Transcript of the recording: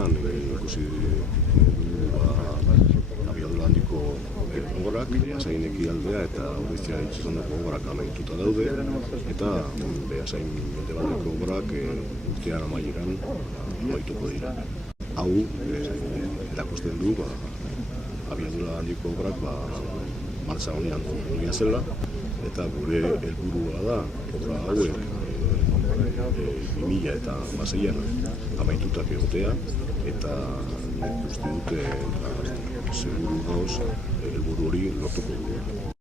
honetan ikusi abiadura handiko ogorak, Beasain ekialdea eta Urriztia itxasondoko ogorak amaituta daude, eta Beasain mendebaldeko ogorak urtean amaieran amaituko dira. Hau erakusten du abiadura handiko ogorak martxa honean kontinuia zela, eta gure helburua da obra hauek 2016an amaitutak egotea, eta uste dute seguru gauz helburu hori lortuko dugu.